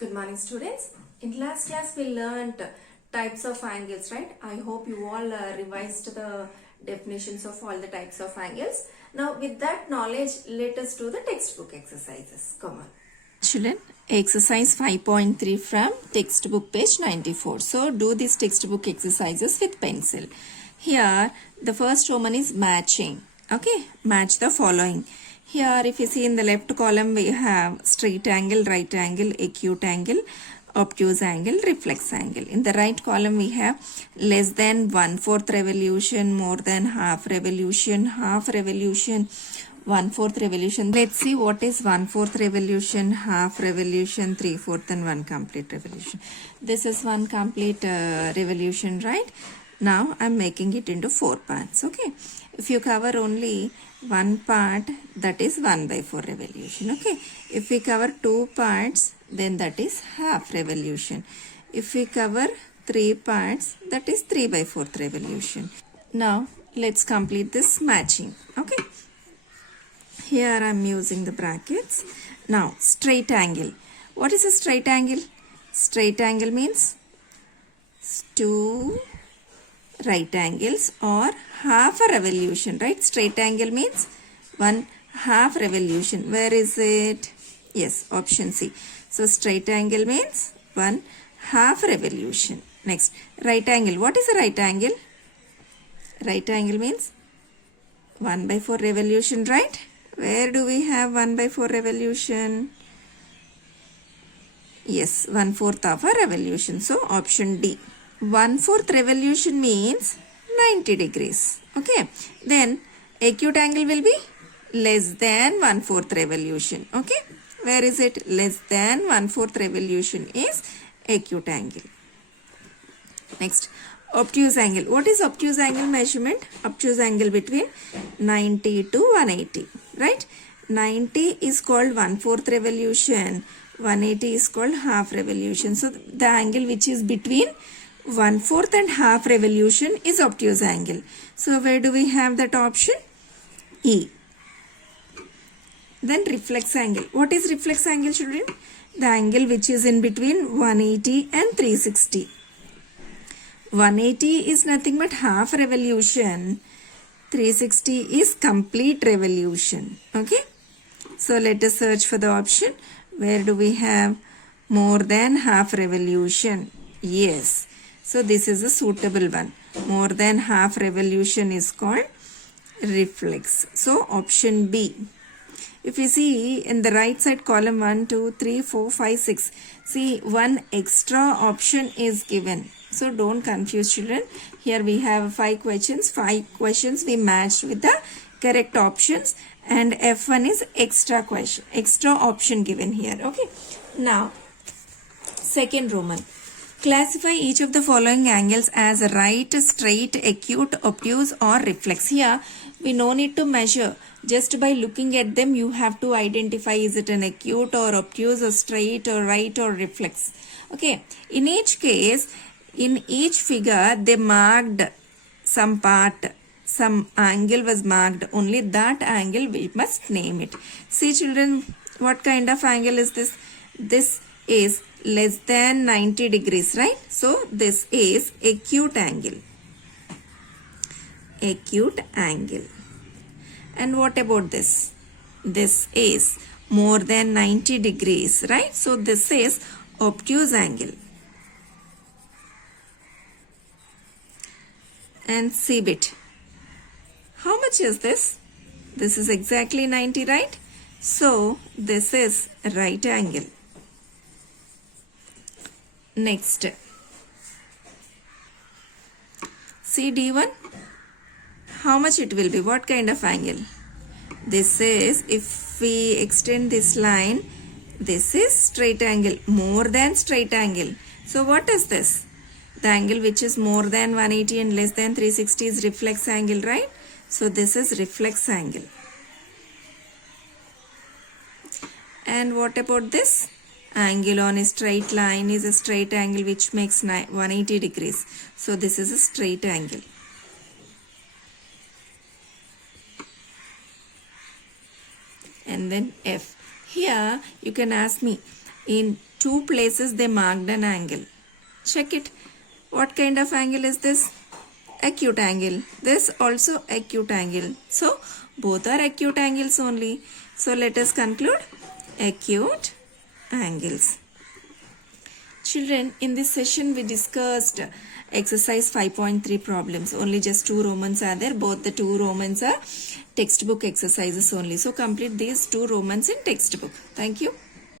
Good morning, students. In last class we learned types of angles, right? I hope you all revised the definitions of all the types of angles. Now with that knowledge, let us do the textbook exercises. Come on. Children, exercise 5.3 from textbook page 94. So do these textbook exercises with pencil. Here the first Roman is matching. Okay, match the following. Here if you see in the left column we have straight angle, right angle, acute angle, obtuse angle, reflex angle. In the right column we have less than 1/4 revolution, more than half revolution, 1/4 revolution. Let's see what is 1/4 revolution, half revolution, 3/4 and 1 complete revolution. This is 1 complete revolution, right? Now I'm making it into 4 parts. Okay, if you cover only one part, that is 1/4 revolution. Okay, if we cover 2 parts, then that is half revolution. If we cover 3 parts, that is 3/4 revolution. Now let's complete this matching. Okay, here I'm using the brackets. Now straight angle. What is a straight angle? Straight angle means 2 right angles or half a revolution, right? Straight angle means 1/2 revolution. Where is it? Yes, option C. So straight angle means 1/2 revolution. Next, right angle. What is a right angle? Right angle means 1/4 revolution, right? Where do we have 1/4 revolution? Yes, 1/4 of a revolution. So option D. 1/4 revolution means 90 degrees. Okay, then acute angle will be less than 1/4 revolution. Okay, where is it? Less than 1/4 revolution is acute angle. Next, obtuse angle. What is obtuse angle measurement? Obtuse angle between 90 to 180, right? 90 is called 1/4 revolution, 180 is called half revolution. So the angle which is between 1/4 and half revolution is obtuse angle. So where do we have that option? E. Then reflex angle. What is reflex angle, children? The angle which is in between 180 and 360. 180 is nothing but half revolution. 360 is complete revolution. Okay. So let us search for the option. Where do we have more than half revolution? Yes. So this is a suitable one. More than half revolution is called reflex. So option B. If you see in the right side column 1, 2, 3, 4, 5, 6. See, one extra option is given. So don't confuse, children. Here we have 5 questions. 5 questions we matched with the correct options. And F1 is extra question, extra option given here. Okay. Now, second Roman. Classify each of the following angles as right, straight, acute, obtuse or reflex. Here we no need to measure. Just by looking at them you have to identify is it an acute or obtuse or straight or right or reflex. Okay. In each case, in each figure they marked some part. Some angle was marked. Only that angle we must name it. See children, what kind of angle is this? This is less than 90 degrees, right? So this is acute angle. Acute angle. And what about this? This is more than 90 degrees, right? So this is obtuse angle. And CBIT. How much is this? This is exactly 90, right? So this is right angle. Next, CD1, how much it will be? What kind of angle? This is, if we extend this line, this is straight angle, more than straight angle. So what is this? The angle which is more than 180 and less than 360 is reflex angle, right? So this is reflex angle. And what about this? Angle on a straight line is a straight angle which makes 180 degrees. So this is a straight angle. And then F. Here you can ask me, in two places they marked an angle. Check it. What kind of angle is this? Acute angle. This also acute angle. So both are acute angles only. So let us conclude acute angles. Children, in this session we discussed exercise 5.3 problems. Only just 2 Romans are there. Both the 2 Romans are textbook exercises only. So complete these 2 Romans in textbook. Thank you.